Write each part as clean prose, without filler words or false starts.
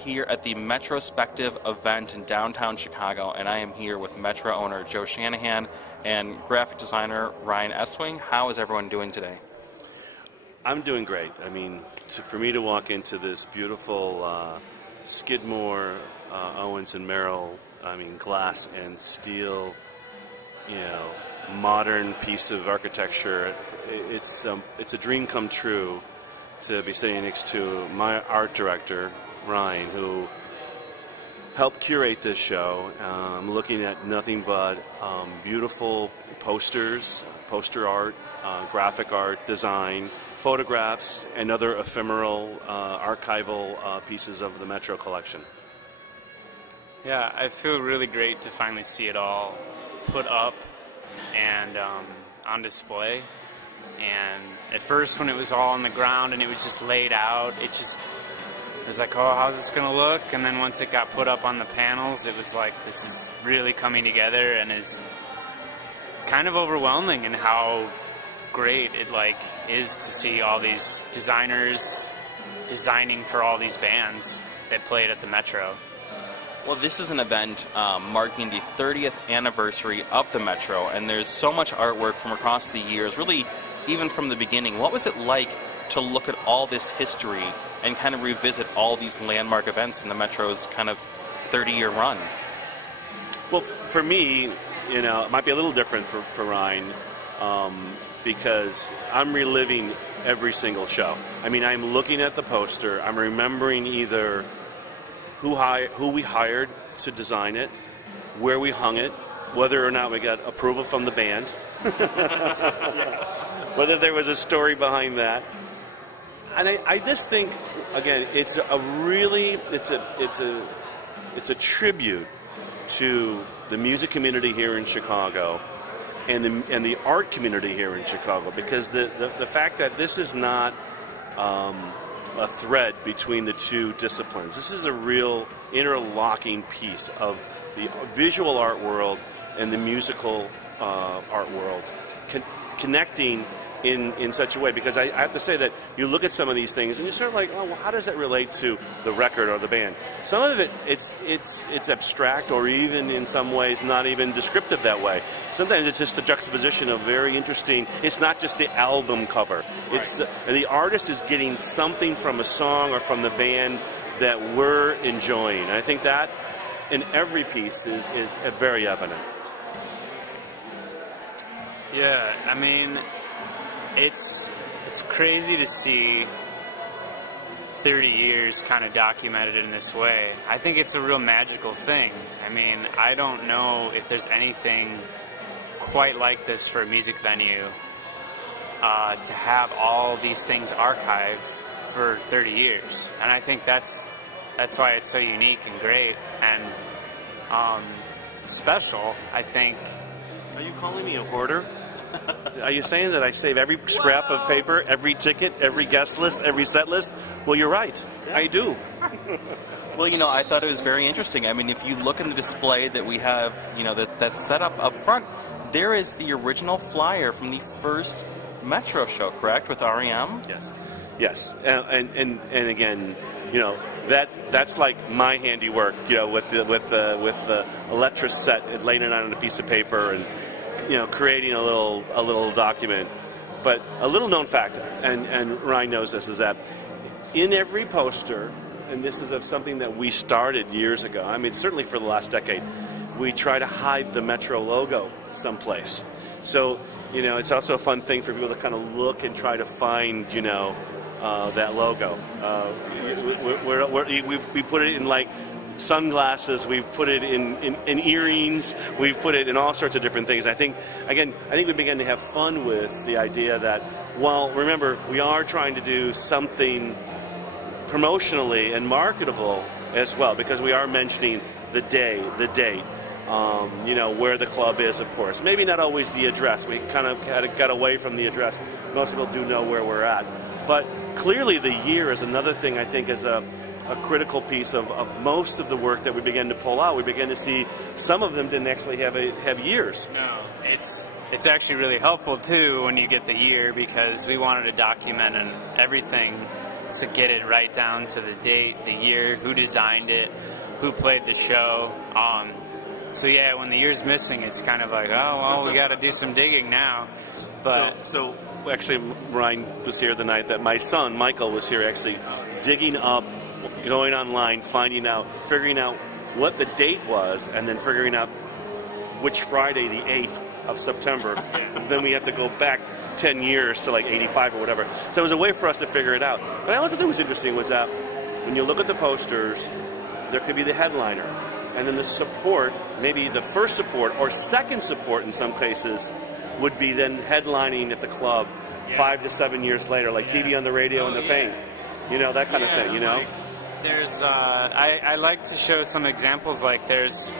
here at the Metrospective event in downtown Chicago, and I am here with Metro owner Joe Shanahan and graphic designer Ryne Estwing. How is everyone doing today? I'm doing great. I mean, for me to walk into this beautiful Skidmore, Owens and Merrill, glass and steel, modern piece of architecture. It's a dream come true to be sitting next to my art director, Ryne, who helped curate this show. I'm looking at nothing but beautiful posters, poster art, graphic art, design, photographs, and other ephemeral archival pieces of the Metro collection. Yeah, I feel really great to finally see it all put up and on display. And at first when it was all on the ground and it was just laid out, it was like, oh, how's this going to look? And then once it got put up on the panels, it was like, this is really coming together and is kind of overwhelming in how great it is to see all these designers designing for all these bands that played at the Metro. Well, this is an event marking the 30th anniversary of the Metro, and there's so much artwork from across the years, really even from the beginning. What was it like to look at all this history and kind of revisit all these landmark events in the Metro's kind of 30-year run? Well, for me, it might be a little different for Ryne, because I'm reliving every single show. I'm looking at the poster, I'm remembering either who we hired to design it, where we hung it, whether or not we got approval from the band, whether there was a story behind that. And I just think, again, it's a tribute to the music community here in Chicago and the art community here in Chicago, because the fact that this is not a thread between the two disciplines. This is a real interlocking piece of the visual art world and the musical art world, connecting in such a way. Because I have to say that you look at some of these things and you're sort of like, oh, well, how does that relate to the record or the band? Some of it, it's abstract, or even in some ways not even descriptive that way. Sometimes it's just the juxtaposition of very interesting. It's not just the album cover. Right. And the artist is getting something from a song or from the band that we're enjoying. And I think that in every piece is very evident. Yeah, it's crazy to see 30 years kind of documented in this way. I think it's a real magical thing. I don't know if there's anything quite like this for a music venue, to have all these things archived for 30 years. And I think that's why it's so unique and great and special, I think. Are you calling me a hoarder? Are you saying that I save every scrap of paper, every ticket, every guest list, every set list? Well, you're right. Yeah. I do. Well, I thought it was very interesting. If you look in the display that we have, that's set up front, there is the original flyer from the first Metro show, correct, with R.E.M.? Yes. And again, that's like my handiwork, with the Electra set, laying it out on a piece of paper and creating a little document. But a little known fact, and Ryne knows this, is that in every poster, and this is something that we started years ago, certainly for the last decade, we try to hide the Metro logo someplace. So, it's also a fun thing for people to kind of look and try to find, that logo. We put it in sunglasses, we've put it in earrings, we've put it in all sorts of different things. I think we began to have fun with the idea that, well, remember, we are trying to do something promotionally and marketable as well, because we are mentioning the day, the date, where the club is, of course. Maybe not always the address. We kind of got away from the address. Most people do know where we're at. But clearly the year is another thing I think is a critical piece of most of the work that we began to pull out. We began to see some of them didn't actually have years. No, it's actually really helpful too when you get the year, because we wanted to document everything to get it right down to the date, the year, who designed it, who played the show. So yeah, when the year's missing, it's kind of like, oh, well, we got to do some digging now. But so actually, Ryne was here the night that my son, Michael, was here actually digging up, going online, finding out, figuring out what the date was, and then figuring out which Friday, the 8th of September. Then we had to go back 10 years to like 85 or whatever. So it was a way for us to figure it out. But I also think was interesting was that when you look at the posters, there could be the headliner. And then the support, maybe the first support or second support in some cases, would be then headlining at the club 5 to 7 years later, like TV on the radio and the Fame. You know, that kind of thing, you know? Like, there's, I like to show some examples, like there's,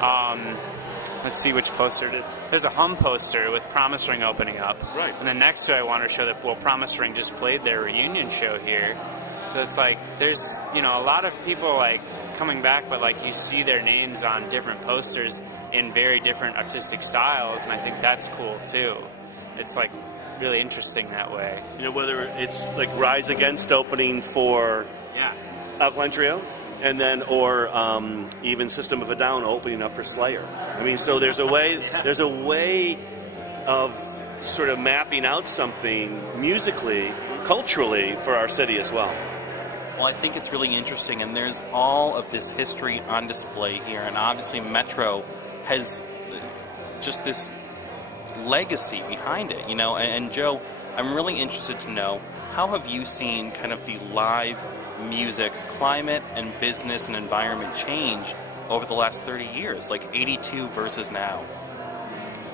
let's see which poster it is. There's a Hum poster with Promise Ring opening up. Right. And then next to it, I want to show that, well, Promise Ring just played their reunion show here. So it's like, there's, you know, a lot of people, like, coming back, but, like, you see their names on different posters in very different artistic styles, and I think that's cool, too. It's, like, really interesting that way. You know, whether it's, like, Rise Against opening for Alkaline Trio, and then, or even System of a Down opening up for Slayer. I mean, so there's a way of sort of mapping out something musically, culturally for our city as well. Well, I think it's really interesting, and there's all of this history on display here, and obviously Metro has just this legacy behind it, you know. And Joe, I'm really interested to know, how have you seen kind of the live music climate and business and environment change over the last 30 years, like 82 versus now?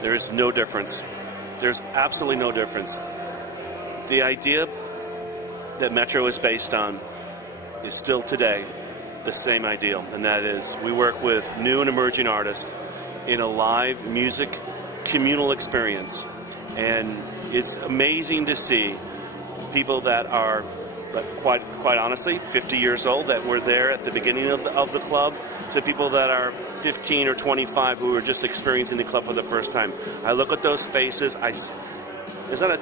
There is no difference. There's absolutely no difference. The idea that Metro is based on is still today the same ideal, and that is we work with new and emerging artists in a live music communal experience. And it's amazing to see people that are, quite honestly, 50 years old that were there at the beginning of the club, to people that are 15 or 25 who are just experiencing the club for the first time. I look at those faces. It's not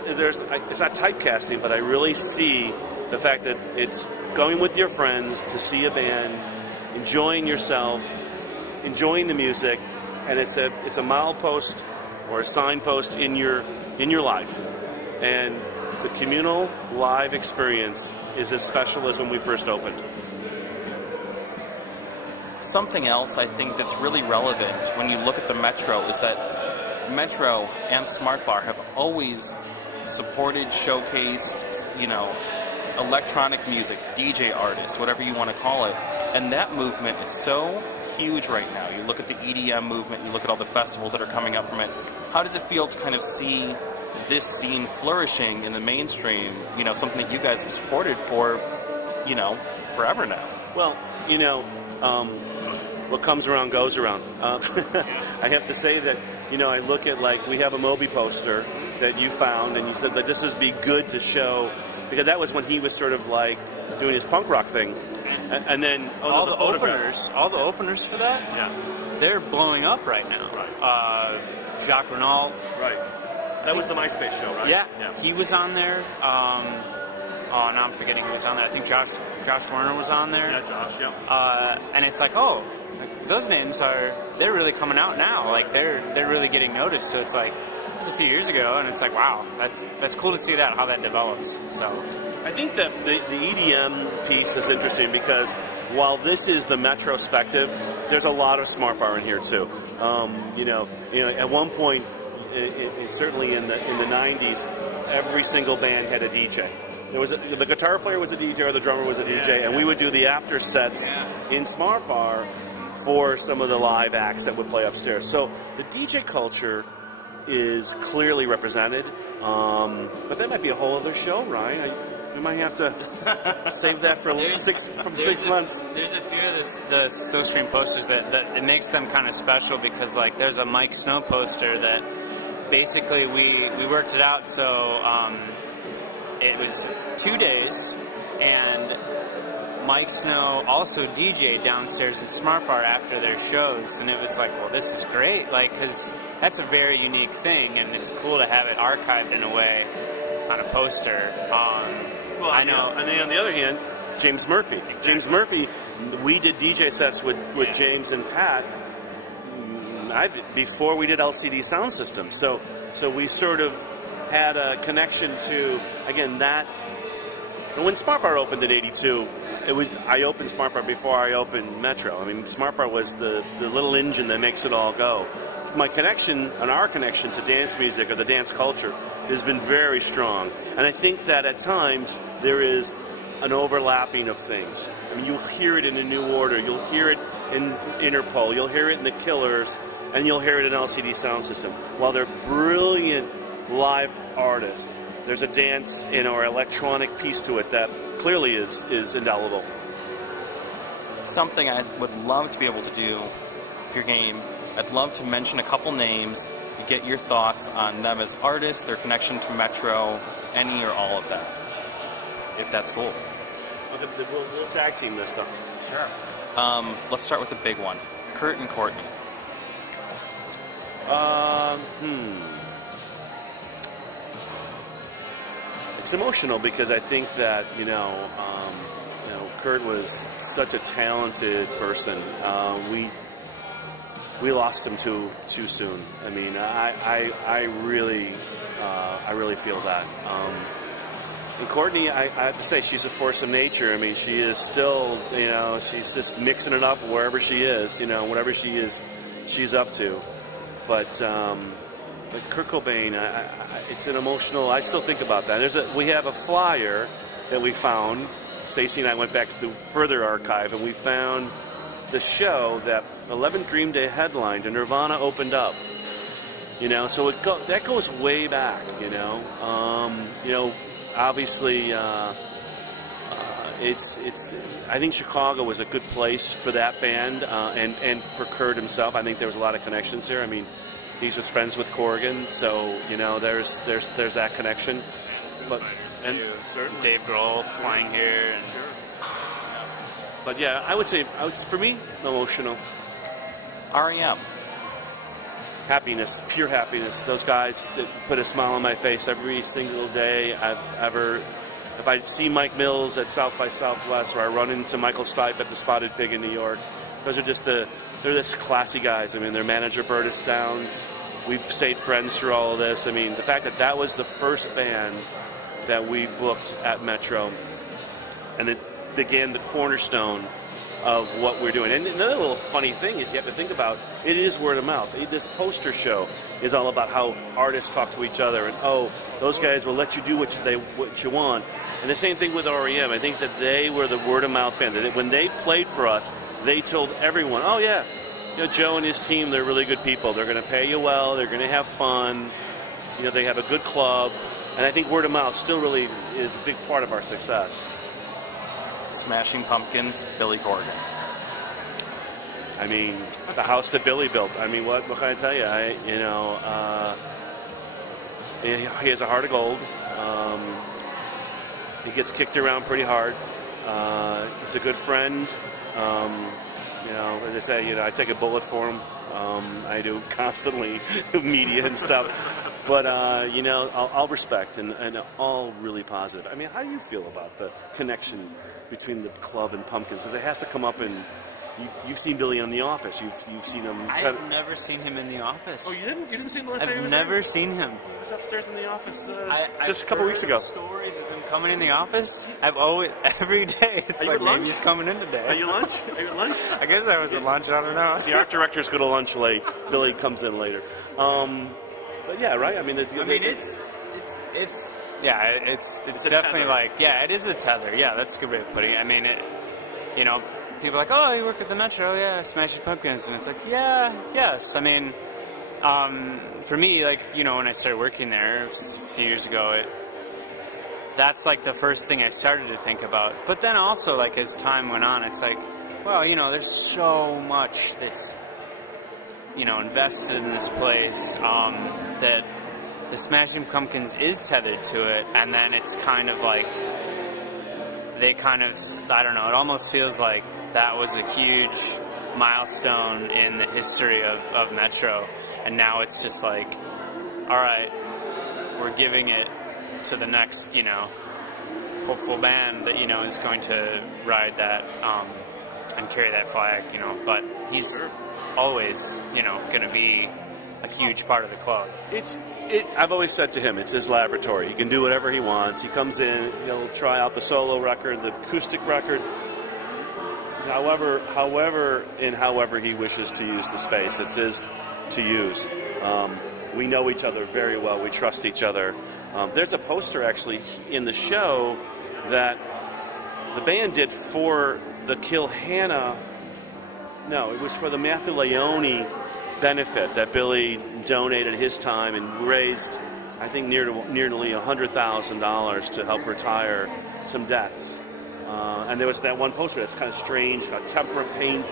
typecasting, but I really see the fact that it's going with your friends to see a band, enjoying yourself, enjoying the music, and it's a milepost or a signpost in your life. And the communal live experience is as special as when we first opened. Something else I think that's really relevant when you look at the Metro is that Metro and Smart Bar have always supported, showcased, you know, electronic music, DJ artists, whatever you want to call it. And that movement is so huge right now. You look at the EDM movement, you look at all the festivals that are coming up from it. How does it feel to kind of see this scene flourishing in the mainstream, you know, something that you guys have supported for, you know, forever now? Well, you know, what comes around goes around. I have to say that, you know, I look at, like, we have a Moby poster that you found, and you said that this would be good to show, because that was when he was sort of like doing his punk rock thing. And then all the openers for that, they're blowing up right now. Right. Jacques Renault. Right. That was the MySpace show, right? Yeah. He was on there. Oh, now I'm forgetting who was on there. I think Josh Werner was on there. Yeah, Josh, yeah. And it's like, oh, those names they're really coming out now. Like, they're really getting noticed. So it's like, it was a few years ago, and it's like, wow, that's cool to see that, how that develops. So I think that the EDM piece is interesting because while this is the Metrospective, there's a lot of Smart Bar in here too. You know, at one point, certainly in the 90s, every single band had a DJ. There was the guitar player was a DJ or the drummer was a DJ, and we would do the after sets in Smart Bar for some of the live acts that would play upstairs. So the DJ culture is clearly represented, but that might be a whole other show, Ryne. We might have to save that for 6 months. There's a few of the SoStream posters that it makes them kind of special because, like, there's a Mike Snow poster that basically we worked it out so it was 2 days, and Mike Snow also DJ'd downstairs in Smart Bar after their shows, and it was like, well, this is great, like, because that's a very unique thing, and it's cool to have it archived in a way on a poster. Well, I know. And then on the other hand, James Murphy. Exactly. James Murphy, we did DJ sets with James and Pat before we did LCD sound systems. So we sort of had a connection to, again, that. And when Smart Bar opened in '82, I opened Smart Bar before I opened Metro. I mean, Smart Bar was the little engine that makes it all go. My connection, and our connection to dance music or the dance culture has been very strong. And I think that at times there is an overlapping of things. I mean, you'll hear it in A New Order, you'll hear it in Interpol, you'll hear it in The Killers, and you'll hear it in LCD Sound System. While they're brilliant live artists, there's a dance or electronic piece to it that clearly is indelible. Something I would love to be able to do with your game, I'd love to mention a couple names, get your thoughts on them as artists, their connection to Metro, any or all of that, if that's cool. We'll tag team this stuff. Sure. Let's start with the big one, Kurt and Courtney. It's emotional because I think that Kurt was such a talented person. We lost him too soon. I mean, I really feel that. And Courtney, I have to say, she's a force of nature. I mean, she is still, she's just mixing it up wherever she is, whatever she is, she's up to. But Kurt Cobain, it's an emotional. I still think about that. We have a flyer that we found. Stacy and I went back to the further archive, and we found the show that 11 Dream Day headlined and Nirvana opened up. So that goes way back. Obviously, it's. I think Chicago was a good place for that band, and for Kurt himself. I think there was a lot of connections there. I mean, he's just friends with Corrigan, so there's that connection. But and Dave Grohl playing here. But yeah, I would say for me, emotional. R.E.M. Happiness, pure happiness. Those guys that put a smile on my face every single day I've ever. If I see Mike Mills at South by Southwest, or I run into Michael Stipe at the Spotted Pig in New York, those are they're just classy guys. I mean, their manager Bertus Downs. We've stayed friends through all of this. I mean, the fact that was the first band that we booked at Metro, and it began the cornerstone of what we're doing. And another little funny thing is you have to think about, it is word of mouth. This poster show is all about how artists talk to each other, and those guys will let you do what you want. And the same thing with R.E.M. I think that they were the word of mouth band. When they played for us, they told everyone, oh yeah, Joe and his team, they're really good people. They're going to pay you well. They're going to have fun. They have a good club. And I think word of mouth still really is a big part of our success. Smashing Pumpkins, Billy Corgan. I mean, the house that Billy built. I mean, what can I tell you? He has a heart of gold. He gets kicked around pretty hard. He's a good friend. As I say, I take a bullet for him. I do constantly, media and stuff. But, all respect and all really positive. I mean, how do you feel about the connection between the club and Pumpkins? Because it has to come up in... You've seen Billy in The Office. You've seen him... I've never seen him in The Office. Oh, you didn't? You didn't see him the last time he I've was never there? seen him. He was upstairs in The Office just a couple weeks ago. Stories have been coming in The Office. I've always... Every day, it's like, maybe he's coming in today. Are you lunch? I guess I was at lunch. I don't know. The art directors go to lunch late. Billy comes in later. But yeah, right? I mean, it's definitely like, yeah, it is a tether. Yeah, that's a good way of putting it. I mean, people are like, oh, you work at the Metro, yeah, Smashing Pumpkins, and it's like, yeah, yes. I mean, for me, like, when I started working there a few years ago, that's like the first thing I started to think about. But then also, like, as time went on, it's like, well, there's so much that's, invested in this place that the Smashing Pumpkins is tethered to it, and then it's kind of like they kind of, I don't know, it almost feels like that was a huge milestone in the history of Metro, and now it's just like, all right, we're giving it to the next, hopeful band that is going to ride that and carry that flag. But he's always going to be a huge part of the club. I've always said to him, it's his laboratory. He can do whatever he wants. He comes in, he'll try out the solo record, the acoustic record, however he wishes to use the space. It's his to use. We know each other very well. We trust each other. There's a poster actually in the show that the band did for the Kill Hannah. No, it was for the Matthew Leone benefit that Billy donated his time and raised, I think, nearly $100,000 to help retire some debts. And there was that one poster that's kind of strange, got tempera paint.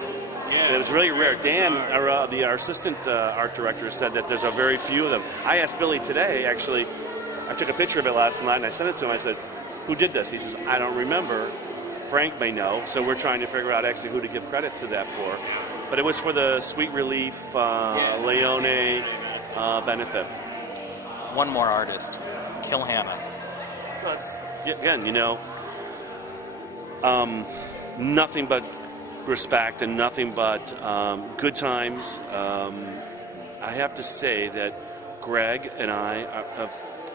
Yeah, it was really rare. Dan, our assistant art director, said that there's a very few of them. I asked Billy today, actually, I took a picture of it last night and I sent it to him. I said, who did this? He says, I don't remember. Frank may know, so we're trying to figure out actually who to give credit to that for. But it was for the Sweet Relief Leone benefit. One more artist, Kill Hannah. Again, nothing but respect and nothing but good times. I have to say that Greg and I are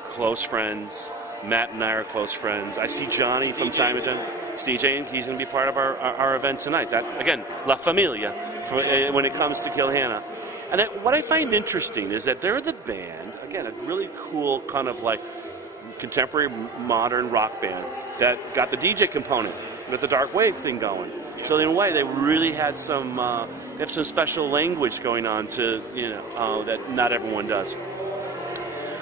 close friends. Matt and I are close friends. I see Johnny from time to time. CJ, he's going to be part of our event tonight. That, again, La Familia, when it comes to Kill Hannah. And what I find interesting is that they're the band, again, a really cool kind of like contemporary modern rock band that got the DJ component, got the dark wave thing going. So in a way, they really had some special language going on to that not everyone does.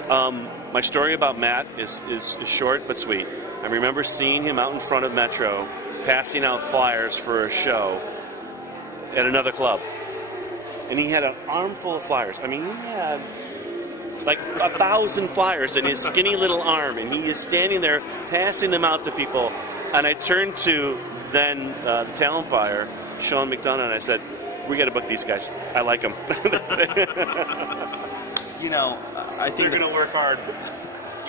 My story about Matt is short but sweet. I remember seeing him out in front of Metro, passing out flyers for a show at another club, and he had an armful of flyers. I mean, he had like 1,000 flyers in his skinny little arm, and he is standing there passing them out to people. And I turned to then the talent buyer, Sean McDonough, and I said, we got to book these guys. I like them. I think they're going to work hard.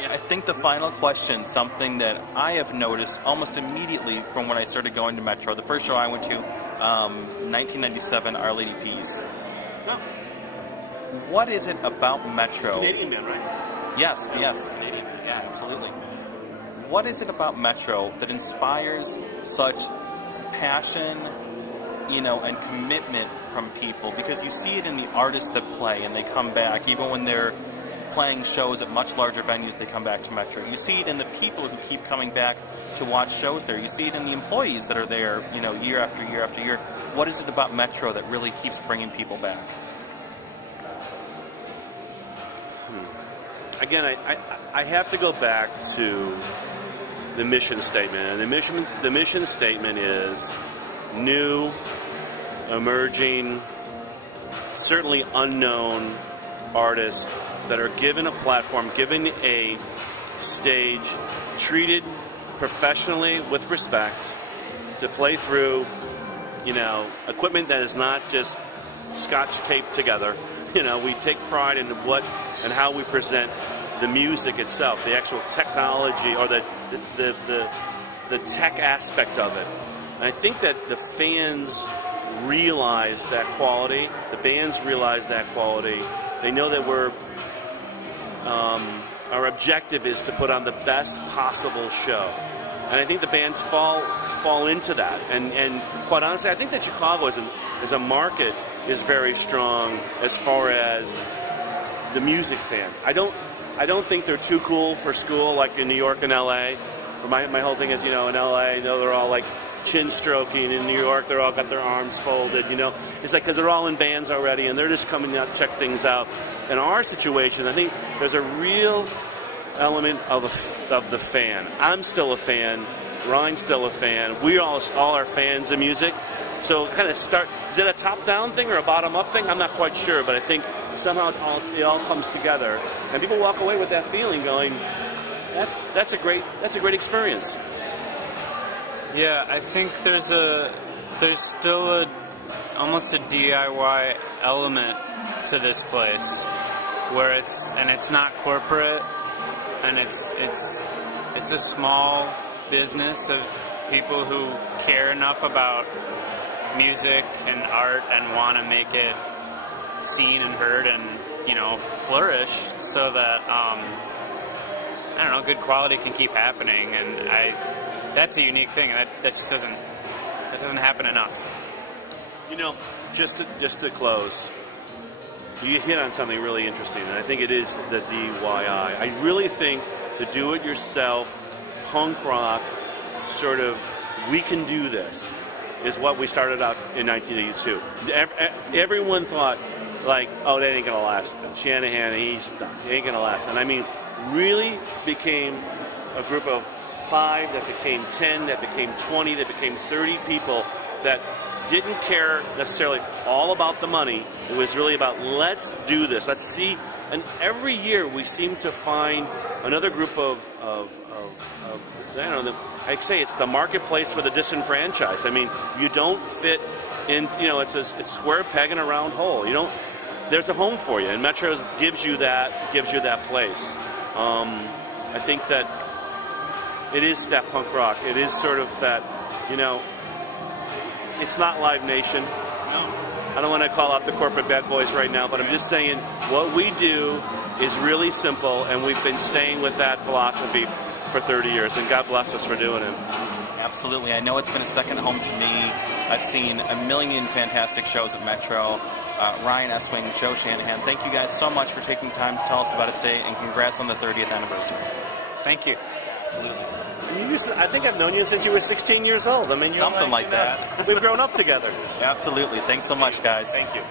I think the final question, something that I have noticed almost immediately from when I started going to Metro. The first show I went to, 1997, Our Lady Peace. Oh. What is it about Metro? Canadian man, right? Yes, Canadian. Yeah, absolutely. What is it about Metro that inspires such passion, and commitment from people? Because you see it in the artists that play and they come back, even when they're playing shows at much larger venues, they come back to Metro. You see it in the people who keep coming back to watch shows there. You see it in the employees that are there, year after year after year. What is it about Metro that really keeps bringing people back? Again, I have to go back to the mission statement, and the mission statement is new, emerging, certainly unknown artists that are given a platform, given a stage, treated professionally with respect to play through, equipment that is not just scotch taped together. We take pride in what and how we present the music itself, the actual technology or the tech aspect of it. And I think that the fans realize that quality, the bands realize that quality. They know that our objective is to put on the best possible show. And I think the bands fall into that. And quite honestly, I think that Chicago as a market is very strong as far as the music fan. I don't think they're too cool for school like in New York and LA. My whole thing is, in LA, they're all like chin stroking. In New York, they're all got their arms folded, It's like because they're all in bands already and they're just coming out to check things out. In our situation, I think there's a real element of the fan. I'm still a fan. Ryne's still a fan. We all are fans of music. So kind of is it a top-down thing or a bottom-up thing? I'm not quite sure, but I think somehow it all comes together. And people walk away with that feeling going, that's a great experience. Yeah, I think there's still almost a DIY element to this place where it's not corporate and it's a small business of people who care enough about music and art and want to make it seen and heard and, you know, flourish so that, I don't know, good quality can keep happening. And that's a unique thing. That just doesn't happen enough. You know, just to close, you hit on something really interesting, and I think it is the DIY. I really think the do-it-yourself punk rock sort of, we can do this, is what we started out in 1982. Everyone thought, like, oh, that ain't going to last. Shanahan, he ain't going to last. And I mean, really became a group of 5 that became 10, that became 20, that became 30 people that didn't care necessarily all about the money. It was really about, let's do this. Let's see. And every year we seem to find another group of I don't know, I'd say it's the marketplace for the disenfranchised. I mean, you don't fit in, you know, it's a square peg in a round hole. You don't, there's a home for you, and Metro gives you that place. I think that it is that punk rock. It is sort of that, you know, it's not Live Nation. No. I don't want to call out the corporate bad boys right now, but I'm just saying what we do is really simple, and we've been staying with that philosophy for 30 years, and God bless us for doing it. Absolutely. I know it's been a second home to me. I've seen a million fantastic shows at Metro. Ryne Estwing, Joe Shanahan, thank you guys so much for taking time to tell us about it today, and congrats on the 30th anniversary. Thank you. Absolutely. I think I've known you since you were 16 years old. I mean, something like that. We've grown up together. Absolutely. Thanks so much, guys. Thank you.